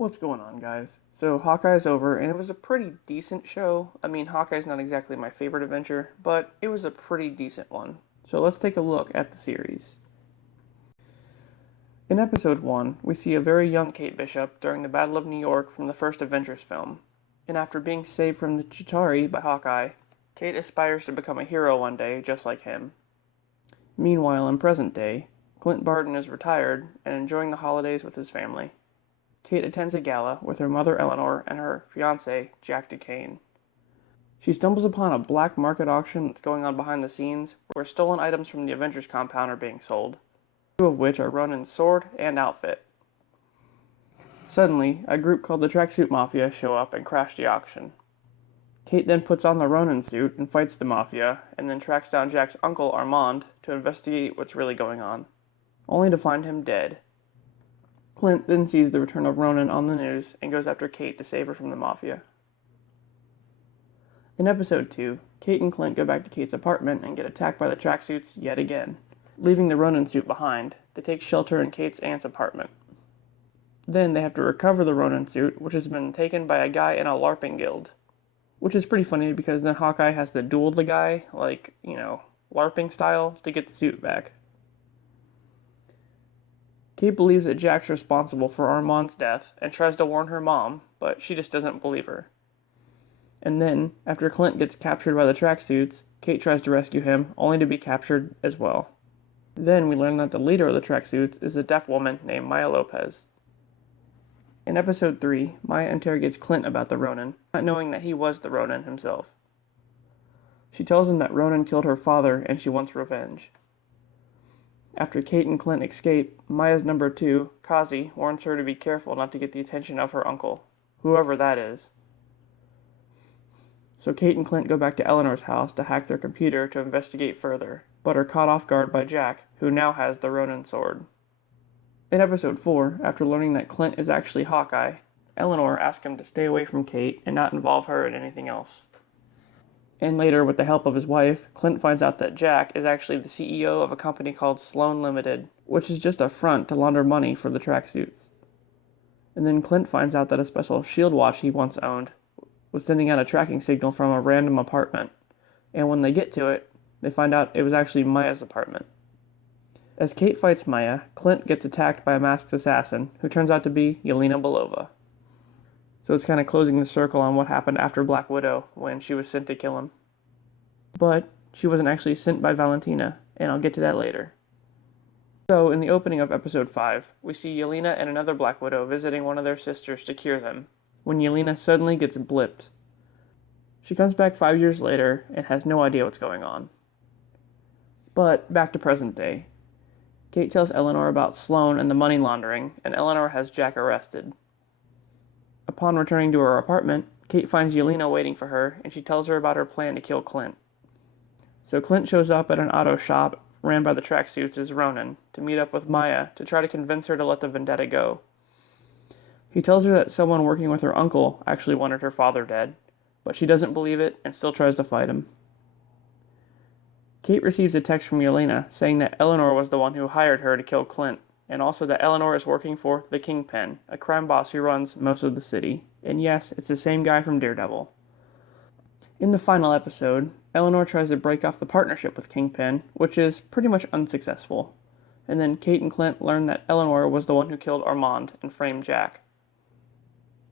What's going on, guys? So, Hawkeye's over, and it was a pretty decent show. I mean, Hawkeye's not exactly my favorite adventure, but it was a pretty decent one. So, let's take a look at the series. In episode 1, we see a very young Kate Bishop during the Battle of New York from the first Avengers film. And after being saved from the Chitauri by Hawkeye, Kate aspires to become a hero one day, just like him. Meanwhile, in present day, Clint Barton is retired and enjoying the holidays with his family. Kate attends a gala with her mother Eleanor and her fiancé, Jack Duquesne. She stumbles upon a black market auction that's going on behind the scenes where stolen items from the Avengers compound are being sold, two of which are Ronin's sword and outfit. Suddenly, a group called the Tracksuit Mafia show up and crash the auction. Kate then puts on the Ronin suit and fights the Mafia, and then tracks down Jack's uncle Armand to investigate what's really going on, only to find him dead. Clint then sees the return of Ronan on the news and goes after Kate to save her from the Mafia. In episode 2, Kate and Clint go back to Kate's apartment and get attacked by the tracksuits yet again. Leaving the Ronin suit behind, they take shelter in Kate's aunt's apartment. Then they have to recover the Ronin suit, which has been taken by a guy in a LARPing guild. Which is pretty funny because then Hawkeye has to duel the guy, LARPing style, to get the suit back. Kate believes that Jack's responsible for Armand's death and tries to warn her mom, but she just doesn't believe her. And then, after Clint gets captured by the tracksuits, Kate tries to rescue him, only to be captured as well. Then we learn that the leader of the tracksuits is a deaf woman named Maya Lopez. In episode 3, Maya interrogates Clint about the Ronin, not knowing that he was the Ronin himself. She tells him that Ronin killed her father and she wants revenge. After Kate and Clint escape, Maya's number 2, Qazi, warns her to be careful not to get the attention of her uncle, whoever that is. So Kate and Clint go back to Eleanor's house to hack their computer to investigate further, but are caught off guard by Jack, who now has the Ronin Sword. In episode 4, after learning that Clint is actually Hawkeye, Eleanor asks him to stay away from Kate and not involve her in anything else. And later, with the help of his wife, Clint finds out that Jack is actually the CEO of a company called Sloan Limited, which is just a front to launder money for the tracksuits. And then Clint finds out that a special shield watch he once owned was sending out a tracking signal from a random apartment, and when they get to it, they find out it was actually Maya's apartment. As Kate fights Maya, Clint gets attacked by a masked assassin, who turns out to be Elena Belova. So it's kind of closing the circle on what happened after Black Widow, when she was sent to kill him. But she wasn't actually sent by Valentina, and I'll get to that later. So, in the opening of episode 5, we see Yelena and another Black Widow visiting one of their sisters to cure them, when Yelena suddenly gets blipped. She comes back 5 years later, and has no idea what's going on. But, back to present day. Kate tells Eleanor about Sloan and the money laundering, and Eleanor has Jack arrested. Upon returning to her apartment, Kate finds Yelena waiting for her, and she tells her about her plan to kill Clint. So Clint shows up at an auto shop ran by the tracksuits as Ronin to meet up with Maya to try to convince her to let the vendetta go. He tells her that someone working with her uncle actually wanted her father dead, but she doesn't believe it and still tries to fight him. Kate receives a text from Yelena saying that Eleanor was the one who hired her to kill Clint, and also that Eleanor is working for the Kingpin, a crime boss who runs most of the city. And yes, it's the same guy from Daredevil. In the final episode, Eleanor tries to break off the partnership with Kingpin, which is pretty much unsuccessful. And then Kate and Clint learn that Eleanor was the one who killed Armand and framed Jack.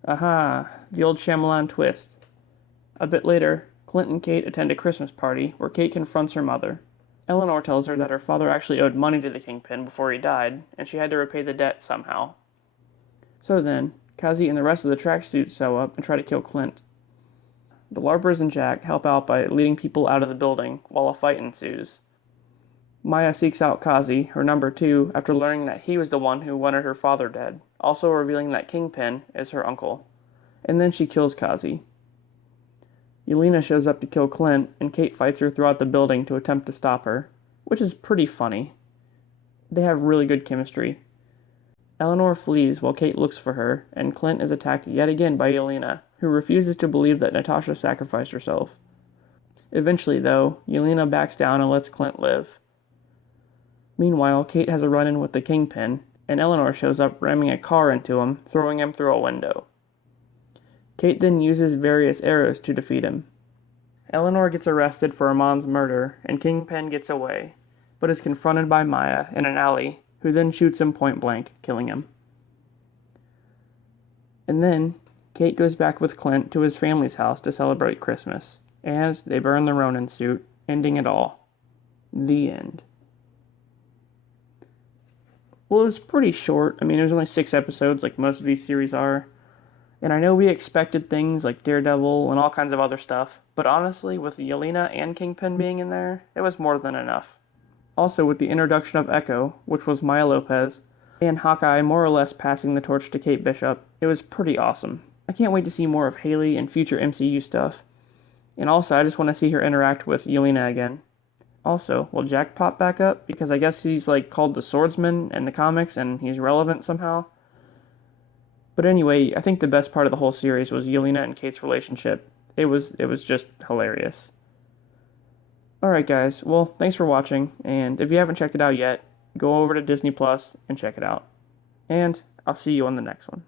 Aha, the old Shyamalan twist. A bit later, Clint and Kate attend a Christmas party where Kate confronts her mother. Eleanor tells her that her father actually owed money to the Kingpin before he died, and she had to repay the debt somehow. So then, Qazi and the rest of the tracksuits show up and try to kill Clint. The LARPers and Jack help out by leading people out of the building, while a fight ensues. Maya seeks out Qazi, her number 2, after learning that he was the one who wanted her father dead, also revealing that Kingpin is her uncle. And then she kills Qazi. Yelena shows up to kill Clint, and Kate fights her throughout the building to attempt to stop her, which is pretty funny. They have really good chemistry. Eleanor flees while Kate looks for her, and Clint is attacked yet again by Yelena, who refuses to believe that Natasha sacrificed herself. Eventually, though, Yelena backs down and lets Clint live. Meanwhile, Kate has a run-in with the Kingpin, and Eleanor shows up ramming a car into him, throwing him through a window. Kate then uses various arrows to defeat him. Eleanor gets arrested for Amon's murder, and Kingpin gets away, but is confronted by Maya in an alley, who then shoots him point blank, killing him. And then, Kate goes back with Clint to his family's house to celebrate Christmas, and they burn the Ronin suit, ending it all. The end. Well, it was pretty short. I mean, there's only 6 episodes, like most of these series are. And I know we expected things like Daredevil and all kinds of other stuff, but honestly, with Elena and Kingpin being in there, it was more than enough. Also, with the introduction of Echo, which was Maya Lopez, and Hawkeye more or less passing the torch to Kate Bishop, it was pretty awesome. I can't wait to see more of Haley and future MCU stuff. And also, I just want to see her interact with Elena again. Also, will Jack pop back up? Because I guess he's like called the Swordsman in the comics and he's relevant somehow. But anyway, I think the best part of the whole series was Elena and Kate's relationship. It was just hilarious. Alright guys, well, thanks for watching, and if you haven't checked it out yet, go over to Disney Plus and check it out. And I'll see you on the next one.